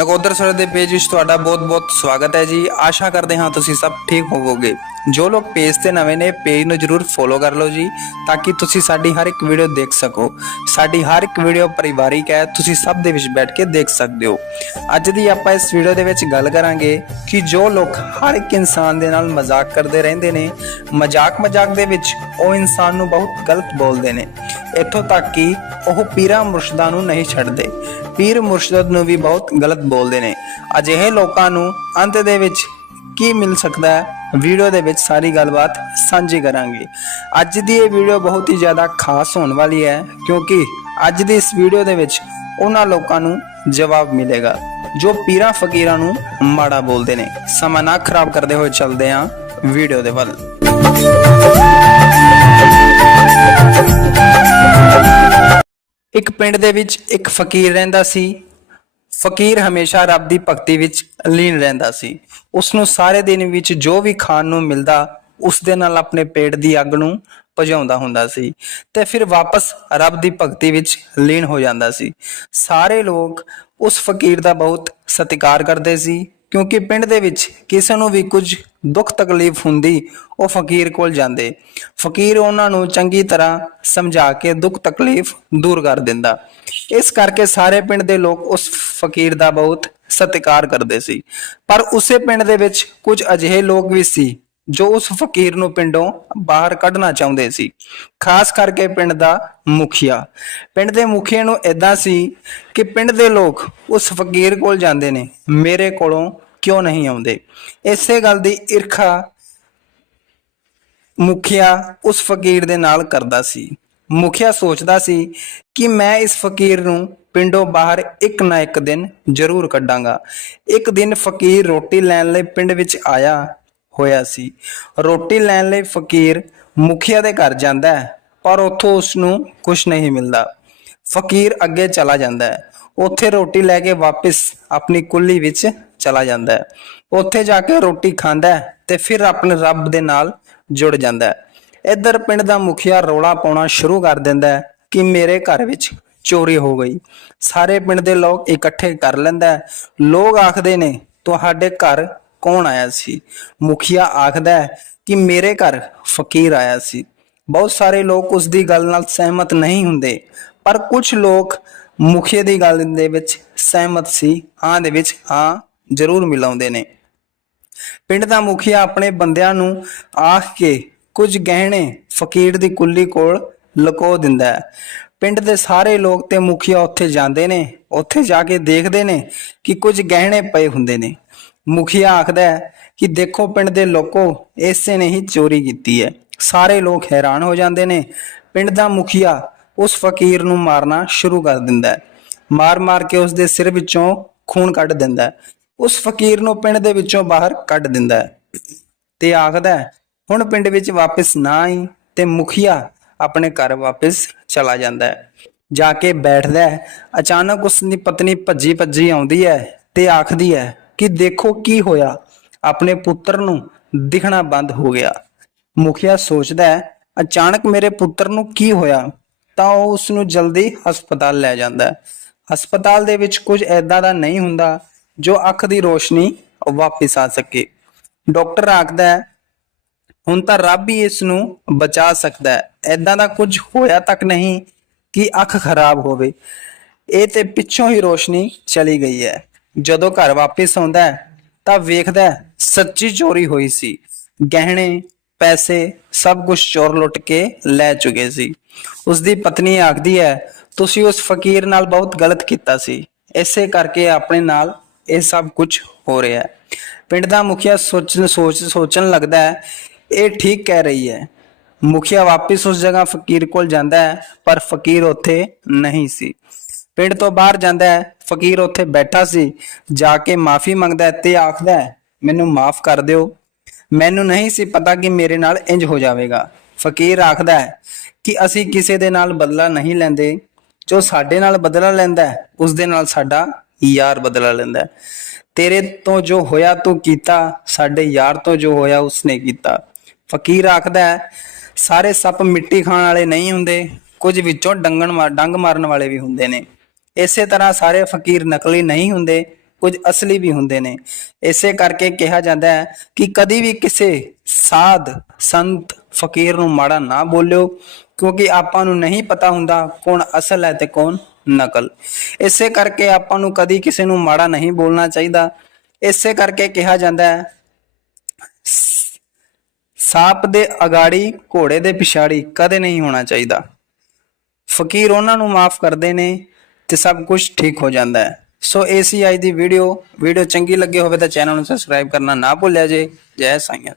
Nakodar sir ਦੇ page ਵਿੱਚ ਤੁਹਾਡਾ ਬਹੁਤ-ਬਹੁਤ ਸਵਾਗਤ ਹੈ ਜੀ। ਆਸ਼ਾ ਕਰਦੇ ਹਾਂ ਤੁਸੀਂ ਸਭ ਠੀਕ ਹੋਵੋਗੇ। ਜੋ ਲੋਕ ਪੇਜ ਤੇ ਨਵੇਂ ਨੇ, ਪੇਜ ਨੂੰ ਜਰੂਰ ਫੋਲੋ ਕਰ ਲਓ ਜੀ, ਤਾਂ ਕਿ ਤੁਸੀਂ ਸਾਡੀ ਹਰ ਇੱਕ ਵੀਡੀਓ ਦੇਖ ਸਕੋ। ਸਾਡੀ ਹਰ ਇੱਕ ਵੀਡੀਓ ਪਰਿਵਾਰਿਕ ਹੈ, ਤੁਸੀਂ ਸਭ ਦੇ ਵਿੱਚ ਬੈਠ ਕੇ ਦੇਖ ਸਕਦੇ ਹੋ। ਅੱਜ ਦੀ ਆਪਾਂ ਇਸ ਵੀਡੀਓ ਦੇ ਵਿੱਚ ਗੱਲ ਕਰਾਂਗੇ ਕਿ ਜੋ ਲੋਕ ਹਰ ਇੱਕ ਇਨਸਾਨ ਦੇ ਨਾਲ ਮਜ਼ਾਕ ਕਰਦੇ ਰਹਿੰਦੇ ਨੇ, ਮਜ਼ਾਕ ਮਜ਼ਾਕ ਦੇ ਵਿੱਚ ਉਹ ਇਨਸਾਨ ਨੂੰ ਬਹੁਤ ਗਲਤ ਬੋਲਦੇ ਨੇ। ਇੱਥੋਂ ਤੱਕ ਕਿ ਉਹ ਪੀਰਾਂ ਮੁਰਸ਼ਿਦਾਂ ਨੂੰ ਨਹੀਂ ਛੱਡਦੇ। ਪੀਰ ਮੁਰਸ਼ਿਦ ਨੂੰ ਵੀ ਬਹੁਤ ਗਲਤ ਬੋਲਦੇ ਨੇ। ਅਜਿਹੇ ਲੋਕਾਂ ਨੂੰ ਅੰਤ ਦੇ ਵਿੱਚ ਕੀ ਮਿਲ ਸਕਦਾ ਹੈ? ਵੀਡੀਓ ਦੇ ਵਿੱਚ ਸਾਰੀ ਗੱਲਬਾਤ ਸਾਂਝੀ ਕਰਾਂਗੇ। ਅੱਜ ਦੀ ਇਹ ਵੀਡੀਓ ਬਹੁਤ ਹੀ ਜ਼ਿਆਦਾ ਖਾਸ ਹੋਣ ਵਾਲੀ ਹੈ, ਕਿਉਂਕਿ ਅੱਜ ਦੀ ਇਸ ਵੀਡੀਓ ਦੇ ਵਿੱਚ ਉਹਨਾਂ ਲੋਕਾਂ ਨੂੰ ਜਵਾਬ ਮਿਲੇਗਾ, ਜੋ ਪੀਰਾਂ ਫਕੀਰਾਂ ਨੂੰ ਮਾੜਾ ਬੋਲਦੇ ਨੇ। ਸਮਾਂ ਨਾ ਖਰਾਬ ਕਰਦੇ ਹੋਏ ਚੱਲਦੇ ਹਾਂ ਵੀਡੀਓ ਦੇ ਵੱਲ। ਇੱਕ ਪਿੰਡ ਦੇ ਵਿੱਚ ਇੱਕ ਫਕੀਰ ਰਹਿੰਦਾ ਸੀ। ਫਕੀਰ ਹਮੇਸ਼ਾ ਰੱਬ ਦੀ ਭਗਤੀ ਵਿੱਚ ਲੀਨ ਰਹਿੰਦਾ ਸੀ। ਉਸ ਨੂੰ ਸਾਰੇ ਦਿਨ ਵਿੱਚ ਜੋ ਵੀ ਖਾਣ ਨੂੰ ਮਿਲਦਾ ਉਸ ਦੇ ਨਾਲ ਆਪਣੇ ਪੇਟ ਦੀ ਅੱਗ ਨੂੰ ਭਜਾਉਂਦਾ ਹੁੰਦਾ ਸੀ ਤੇ ਫਿਰ ਵਾਪਸ ਰੱਬ ਦੀ ਭਗਤੀ ਵਿੱਚ ਲੀਨ ਹੋ ਜਾਂਦਾ ਸੀ। ਸਾਰੇ ਲੋਕ ਉਸ ਫਕੀਰ ਦਾ ਬਹੁਤ ਸਤਿਕਾਰ ਕਰਦੇ ਸੀ। ਕਿਉਂਕਿ ਪਿੰਡ ਦੇ ਵਿੱਚ ਕਿਸੇ ਨੂੰ ਵੀ ਕੁਝ ਦੁੱਖ ਤਕਲੀਫ ਹੁੰਦੀ, ਉਹ ਫਕੀਰ ਕੋਲ ਜਾਂਦੇ। ਫਕੀਰ ਉਹਨਾਂ ਨੂੰ ਚੰਗੀ ਤਰ੍ਹਾਂ ਸਮਝਾ ਕੇ ਦੁੱਖ ਤਕਲੀਫ ਦੂਰ ਕਰ ਦਿੰਦਾ। ਇਸ ਕਰਕੇ ਸਾਰੇ ਪਿੰਡ ਦੇ ਲੋਕ ਉਸ ਫਕੀਰ ਦਾ ਬਹੁਤ ਸਤਿਕਾਰ ਕਰਦੇ ਸੀ। ਪਰ ਉਸੇ ਪਿੰਡ ਦੇ ਵਿੱਚ ਕੁਝ ਅਜਿਹੇ ਲੋਕ ਵੀ ਸੀ ਜੋ ਉਸ ਫਕੀਰ ਨੂੰ ਪਿੰਡੋਂ ਬਾਹਰ ਕੱਢਣਾ ਚਾਹੁੰਦੇ ਸੀ। ਖਾਸ ਕਰਕੇ ਪਿੰਡ ਦਾ ਮੁਖੀਆ। ਪਿੰਡ ਦੇ ਮੁਖੀਏ ਨੂੰ ਇਦਾਂ ਸੀ ਕਿ ਪਿੰਡ ਦੇ ਲੋਕ ਉਸ ਫਕੀਰ ਕੋਲ ਜਾਂਦੇ ਨੇ, ਮੇਰੇ ਕੋਲੋਂ ਕਿਉਂ ਨਹੀਂ ਆਉਂਦੇ? ਇਸੇ ਗੱਲ ਦੀ ਈਰਖਾ ਮੁਖੀਆ ਉਸ ਫਕੀਰ ਦੇ ਨਾਲ ਕਰਦਾ ਸੀ। ਮੁਖੀਆ ਸੋਚਦਾ ਸੀ ਕਿ ਮੈਂ ਇਸ ਫਕੀਰ ਨੂੰ ਪਿੰਡੋਂ ਬਾਹਰ ਇੱਕ ਨਾ ਇੱਕ ਦਿਨ ਜ਼ਰੂਰ ਕੱਢਾਂਗਾ। ਇੱਕ ਦਿਨ ਫਕੀਰ ਰੋਟੀ ਲੈਣ ਲਈ ਪਿੰਡ ਵਿੱਚ ਆਇਆ ਹੋਇਆ ਸੀ। ਰੋਟੀ ਲੈਣ ਲਈ ਫਕੀਰ ਮੁਖੀਆ ਦੇ ਘਰ ਜਾਂਦਾ ਹੈ, ਪਰ ਉੱਥੋਂ ਉਸ ਨੂੰ ਕੁਝ ਨਹੀਂ ਮਿਲਦਾ। ਫਕੀਰ ਅੱਗੇ ਚਲਾ ਜਾਂਦਾ ਹੈ। ਉੱਥੇ ਰੋਟੀ ਲੈ ਕੇ ਵਾਪਸ ਆਪਣੀ ਕੁੱਲੀ ਵਿੱਚ ਚਲਾ ਜਾਂਦਾ ਹੈ। ਉੱਥੇ ਜਾ ਕੇ ਰੋਟੀ ਖਾਂਦਾ ਹੈ ਤੇ ਫਿਰ ਆਪਣੇ ਰੱਬ ਦੇ ਨਾਲ ਜੁੜ ਜਾਂਦਾ ਹੈ। ਇੱਧਰ ਪਿੰਡ ਦਾ ਮੁਖੀਆ ਰੌਲਾ ਪਾਉਣਾ ਸ਼ੁਰੂ ਕਰ ਦਿੰਦਾ ਹੈ ਕਿ ਮੇਰੇ ਘਰ ਵਿੱਚ ਚੋਰੀ ਹੋ ਗਈ। ਸਾਰੇ ਪਿੰਡ ਦੇ ਲੋਕ ਇਕੱਠੇ ਕਰ ਲੈਂਦਾ ਹੈ। ਲੋਕ ਆਖਦੇ ਨੇ, ਤੁਹਾਡੇ ਘਰ ਕੌਣ ਆਇਆ ਸੀ? ਮੁਖੀਆ ਆਖਦਾ ਹੈ ਕਿ ਮੇਰੇ ਘਰ ਫਕੀਰ ਆਇਆ ਸੀ। ਬਹੁਤ ਸਾਰੇ ਲੋਕ ਉਸ ਦੀ ਗੱਲ ਨਾਲ ਸਹਿਮਤ ਨਹੀਂ ਹੁੰਦੇ, ਪਰ ਕੁਝ ਲੋਕ ਮੁਖੀਏ ਦੀ ਗੱਲ ਦੇ ਵਿੱਚ ਸਹਿਮਤ ਸੀ। ਹਾਂ ਦੇ ਵਿੱਚ ਹਾਂ ਜ਼ਰੂਰ ਮਿਲਾਉਂਦੇ ਨੇ। ਪਿੰਡ ਦਾ ਮੁਖੀਆ ਆਪਣੇ ਬੰਦਿਆਂ ਨੂੰ ਆਖ ਕੇ ਕੁਝ ਗਹਿਣੇ ਫਕੀਰ ਦੀ ਕੁੱਲੀ ਕੋਲ ਲੁਕੋ ਦਿੰਦਾ ਹੈ। ਪਿੰਡ ਦੇ ਸਾਰੇ ਲੋਕ ਤੇ ਮੁਖੀਆ ਉੱਥੇ ਜਾਂਦੇ ਨੇ, ਉੱਥੇ ਜਾ ਕੇ ਦੇਖਦੇ ਨੇ ਕਿ ਕੁਝ ਗਹਿਣੇ ਪਏ ਹੁੰਦੇ ਨੇ। ਮੁਖੀਆ ਆਖਦਾ ਹੈ ਕਿ ਦੇਖੋ ਪਿੰਡ ਦੇ ਲੋਕੋ ਇਸੇ ਨੇ ਹੀ ਚੋਰੀ ਕੀਤੀ ਹੈ। ਸਾਰੇ ਲੋਕ ਹੈਰਾਨ ਹੋ ਜਾਂਦੇ ਨੇ। ਪਿੰਡ ਦਾ ਮੁਖੀਆ ਉਸ ਫਕੀਰ ਨੂੰ ਮਾਰਨਾ ਸ਼ੁਰੂ ਕਰ ਦਿੰਦਾ ਹੈ। ਮਾਰ-ਮਾਰ ਕੇ ਉਸ ਦੇ ਸਿਰ ਵਿੱਚੋਂ ਖੂਨ ਕੱਢ ਦਿੰਦਾ ਹੈ। ਉਸ ਫਕੀਰ ਨੂੰ ਪਿੰਡ ਦੇ ਵਿੱਚੋਂ ਬਾਹਰ ਕੱਢ ਦਿੰਦਾ ਹੈ। ਤੇ ਆਖਦਾ ਹੈ, ਹੁਣ ਪਿੰਡ ਵਿੱਚ ਵਾਪਸ ਨਾ ਆਈ ਤੇ ਮੁਖੀਆ ਆਪਣੇ ਘਰ ਵਾਪਸ ਚਲਾ ਜਾਂਦਾ ਹੈ। ਜਾ ਕੇ ਬੈਠਦਾ ਹੈ। ਅਚਾਨਕ ਉਸ ਦੀ ਪਤਨੀ ਭੱਜੀ ਭੱਜੀ ਆਉਂਦੀ ਹੈ ਤੇ ਆਖਦੀ ਹੈ ਕਿ ਦੇਖੋ ਕੀ ਹੋਇਆ। ਆਪਣੇ ਪੁੱਤਰ ਨੂੰ ਦਿਖਣਾ ਬੰਦ ਹੋ ਗਿਆ। ਮੁਖੀਆ ਸੋਚਦਾ ਹੈ, ਅਚਾਨਕ ਮੇਰੇ ਪੁੱਤਰ ਨੂੰ ਕੀ ਹੋਇਆ? ਤਾਂ ਉਹ ਉਸ ਨੂੰ ਜਲਦੀ ਹਸਪਤਾਲ ਲੈ ਜਾਂਦਾ ਹੈ। ਹਸਪਤਾਲ ਦੇ ਵਿੱਚ ਕੁਝ ਐਦਾਂ ਦਾ ਨਹੀਂ ਹੁੰਦਾ ਜੋ ਅੱਖ ਦੀ ਰੋਸ਼ਨੀ ਵਾਪਸ ਆ ਸਕੇ। ਡਾਕਟਰ ਆਖਦਾ ਹੈ, ਹੁਣ ਤਾਂ ਰੱਬ ਹੀ ਇਸ ਨੂੰ ਬਚਾ ਸਕਦਾ ਹੈ। ਐਦਾਂ ਦਾ ਕੁਝ ਹੋਇਆ ਤੱਕ ਨਹੀਂ ਕਿ ਅੱਖ ਖਰਾਬ ਹੋਵੇ। ਇਹ ਤੇ ਪਿੱਛੋਂ ਹੀ ਰੋਸ਼ਨੀ ਚਲੀ ਗਈ ਹੈ। ਜਦੋਂ ਘਰ ਵਾਪਸ ਆਉਂਦਾ ਹੈ, ਤਾਂ ਵੇਖਦਾ ਹੈ ਸੱਚੀ ਚੋਰੀ ਹੋਈ ਸੀ। ਗਹਿਣੇ, ਪੈਸੇ, ਸਭ ਕੁਝ ਚੋਰ ਲੁੱਟ ਕੇ ਲੈ ਚੁੱਕੇ ਸੀ। ਉਸ ਦੀ ਪਤਨੀ ਆਖਦੀ ਹੈ, ਤੁਸੀਂ ਉਸ ਫਕੀਰ ਨਾਲ ਬਹੁਤ ਗਲਤ ਕੀਤਾ ਸੀ। ਇਸੇ ਕਰਕੇ ਆਪਣੇ ਨਾਲ ਇਹ ਸਭ ਕੁਝ ਹੋ ਰਿਹਾ ਹੈ। ਪਿੰਡ ਦਾ ਮੁਖੀਆ ਸੋਚਣ ਸੋਚ, ਸੋਚਣ ਲੱਗਦਾ ਹੈ, ਇਹ ਠੀਕ ਕਹਿ ਰਹੀ ਹੈ। ਮੁਖੀਆ ਵਾਪਸ ਉਸ ਜਗ੍ਹਾ ਫਕੀਰ ਕੋਲ ਜਾਂਦਾ ਹੈ, ਪਰ ਫਕੀਰ ਉੱਥੇ ਨਹੀਂ ਸੀ। ਪਿੰਡ ਤੋਂ ਬਾਹਰ ਜਾਂਦਾ ਹੈ। ਫਕੀਰ ਉੱਥੇ ਬੈਠਾ ਸੀ। ਜਾ ਕੇ ਮਾਫੀ ਮੰਗਦਾ ਤੇ ਆਖਦਾ ਮੈਨੂੰ ਮਾਫ ਕਰ ਦਿਓ। ਮੈਨੂੰ ਨਹੀਂ ਸੀ ਪਤਾ ਕਿ ਮੇਰੇ ਨਾਲ ਇੰਜ ਹੋ ਜਾਵੇਗਾ। ਫਕੀਰ ਆਖਦਾ ਕਿ ਅਸੀਂ ਕਿਸੇ ਦੇ ਨਾਲ ਬਦਲਾ ਨਹੀਂ ਲੈਂਦੇ। ਜੋ ਸਾਡੇ ਨਾਲ ਬਦਲਾ ਲੈਂਦਾ ਹੈ, ਉਸ ਦੇ ਨਾਲ ਸਾਡਾ ਯਾਰ ਬਦਲਾ ਲੈਂਦਾ ਤੇਰੇ ਤੋਂ ਜੋ ਹੋਇਆ ਤੂੰ ਕੀਤਾ, ਸਾਡੇ ਯਾਰ ਤੋਂ ਜੋ ਹੋਇਆ ਉਸਨੇ ਕੀਤਾ। ਫਕੀਰ ਆਖਦਾ ਸਾਰੇ ਸੱਪ ਮਿੱਟੀ ਖਾਣ ਵਾਲੇ ਨਹੀਂ ਹੁੰਦੇ। ਕੁਝ ਵਿੱਚੋਂ ਡੰਗਣ ਡੰਗ ਮਾਰਨ ਵਾਲੇ ਵੀ ਹੁੰਦੇ ਨੇ। ਇਸੇ ਤਰ੍ਹਾਂ ਸਾਰੇ ਫਕੀਰ ਨਕਲੀ ਨਹੀਂ ਹੁੰਦੇ, ਕੁਝ ਅਸਲੀ ਵੀ ਹੁੰਦੇ ਨੇ। ਇਸੇ ਕਰਕੇ ਕਿਹਾ ਜਾਂਦਾ ਹੈ ਕਿ ਕਦੀ ਵੀ ਕਿਸੇ ਸਾਧ, ਸੰਤ, ਫਕੀਰ ਨੂੰ ਮਾੜਾ ਨਾ ਬੋਲਿਓ, ਕਿਉਂਕਿ ਆਪਾਂ ਨੂੰ ਨਹੀਂ ਪਤਾ ਹੁੰਦਾ ਕੌਣ ਅਸਲ ਹੈ ਤੇ ਕੌਣ ਨਕਲ। ਇਸੇ ਕਰਕੇ ਆਪਾਂ ਨੂੰ ਕਦੀ ਕਿਸੇ ਨੂੰ ਮਾੜਾ ਨਹੀਂ ਬੋਲਣਾ ਚਾਹੀਦਾ। ਇਸੇ ਕਰਕੇ ਕਿਹਾ ਜਾਂਦਾ ਹੈ, ਸਾਪ ਦੇ ਅਗਾੜੀ, ਘੋੜੇ ਦੇ ਪਿਛਾੜੀ ਕਦੇ ਨਹੀਂ ਹੋਣਾ ਚਾਹੀਦਾ। ਫਕੀਰ ਉਹਨਾਂ ਨੂੰ ਮਾਫ ਕਰਦੇ ਨੇ ਤੇ ਸਭ ਕੁਝ ਠੀਕ ਹੋ ਜਾਂਦਾ ਹੈ। ਸੋ ਏਸੀਆਈ ਦੀ ਵੀਡੀਓ ਵੀਡੀਓ ਚੰਗੀ ਲੱਗੀ ਹੋਵੇ ਤਾਂ ਚੈਨਲ ਨੂੰ ਸਬਸਕ੍ਰਾਈਬ ਕਰਨਾ ਨਾ ਭੁੱਲਿਆ ਜੇ। ਜੈ ਸਾਈਆਂ।